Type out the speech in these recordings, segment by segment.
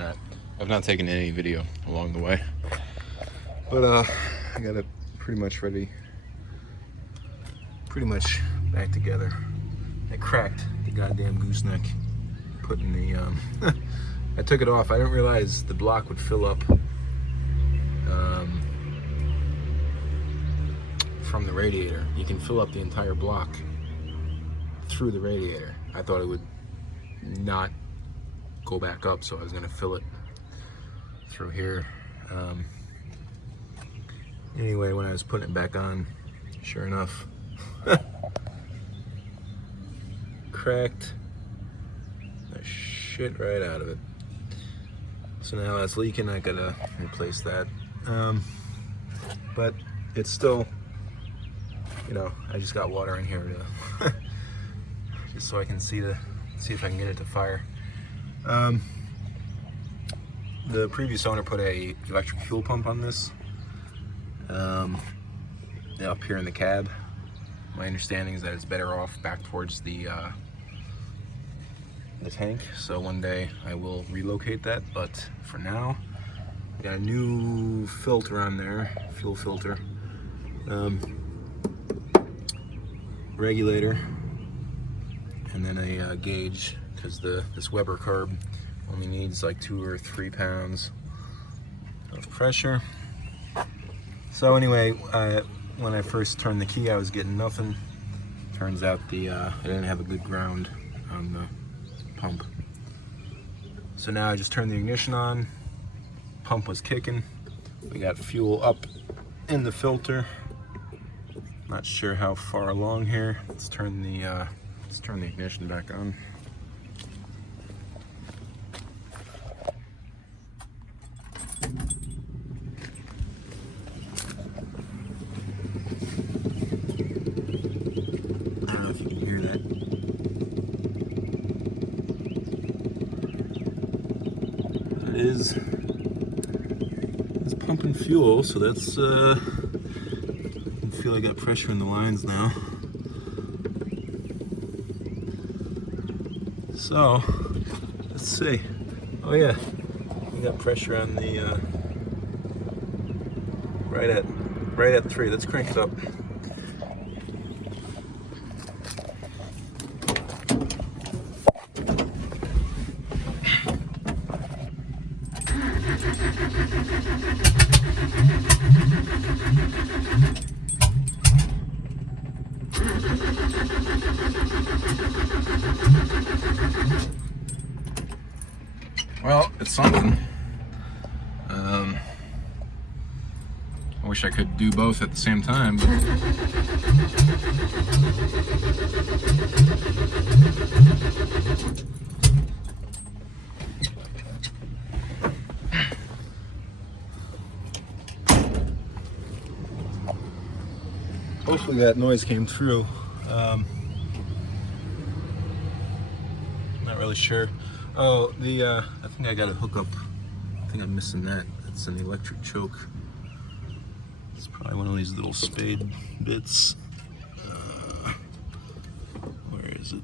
that. I've not taken any video along the way, but I got it pretty much ready, pretty much back together. I cracked the goddamn gooseneck putting the I took it off. I didn't realize the block would fill up from the radiator. You can fill up the entire block through the radiator. I thought it would not go back up, so I was gonna fill it through here. Anyway, when I was putting it back on, sure enough, cracked the shit right out of it. So now it's leaking. I gotta replace that. But it's still, you know, I just got water in here to just so I can see if I can get it to fire. The previous owner put a electric fuel pump on this up here in the cab. My understanding is that it's better off back towards the tank, so one day I will relocate that, but for now I got a new filter on there, fuel filter, regulator, and then a gauge, because this Weber carb only needs like 2 or 3 pounds of pressure. So anyway, when I first turned the key I was getting nothing. Turns out I didn't have a good ground on the pump. So now I just turned the ignition on, pump was kicking, we got fuel up in the filter. Not sure how far along here. Let's turn the ignition back on. I don't know if you can hear that. It's pumping fuel, so that's I feel I got pressure in the lines now. So let's see. Oh yeah, we got pressure on the right at 3. Let's crank it up. Well, it's something. I wish I could do both at the same time, but hopefully that noise came through. Not really sure. Oh, I think I got to hook up. I think I'm missing that. It's an electric choke. It's probably one of these little spade bits. Where is it?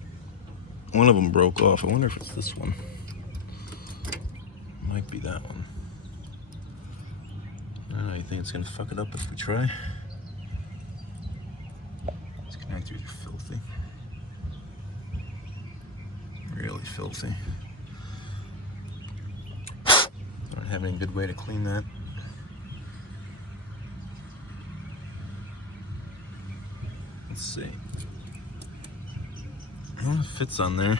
One of them broke off. I wonder if it's this one. Might be that one. I don't know. You think it's gonna fuck it up if we try? These connectors are filthy. Really filthy. I don't have any good way to clean that. Let's see. Well, it fits on there.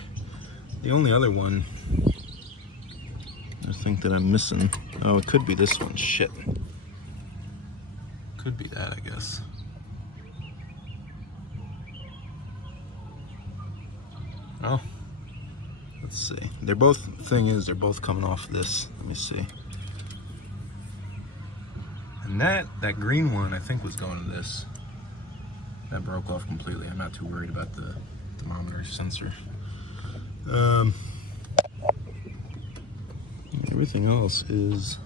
The only other one I think that I'm missing. Oh, it could be this one. Shit. Could be that, I guess. Oh. Let's see. They're both, thing is, they're both coming off this. Let me see. And that green one, I think, was going to this. That broke off completely. I'm not too worried about the thermometer sensor. Everything else is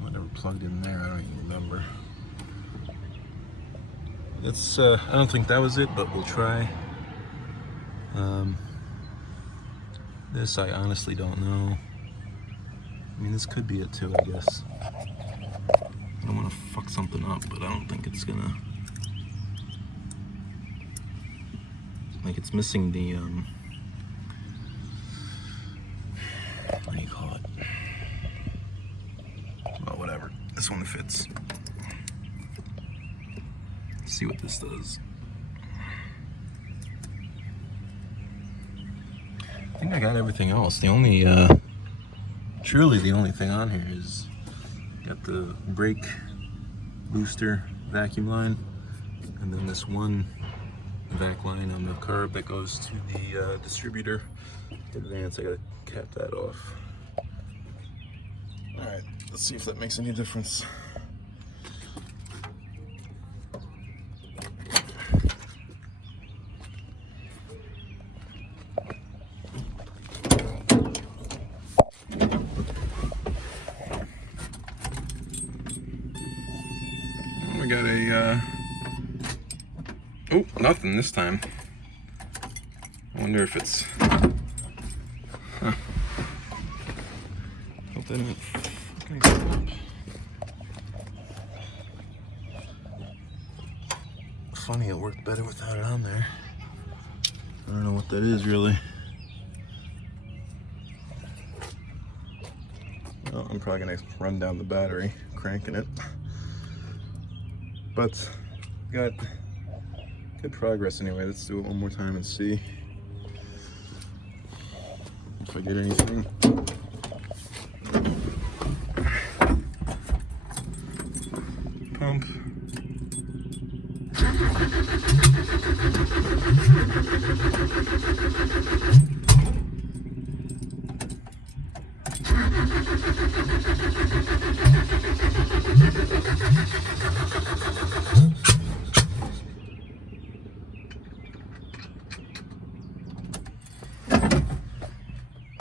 whatever plugged in there. I don't even remember. It's I don't think that was it, but we'll try. This I honestly don't know. I mean, this could be it too, I guess. I don't want to fuck something up, but I don't think it's gonna. Like, it's missing the, what do you call it? Well, whatever. This one fits. Let's see what this does. I think I got everything else. The only, truly the only thing on here is got the brake booster vacuum line, and then this one vac line on the carb that goes to the distributor. Advance, I gotta cap that off. Alright, let's see if that makes any difference. We got a, oh, nothing this time. I wonder if it's, huh. Hope they didn't fucking go up. Funny, it worked better without it on there. I don't know what that is really. Well, I'm probably gonna run down the battery, cranking it. But got good progress anyway. Let's do it one more time and see if I get anything. Pump.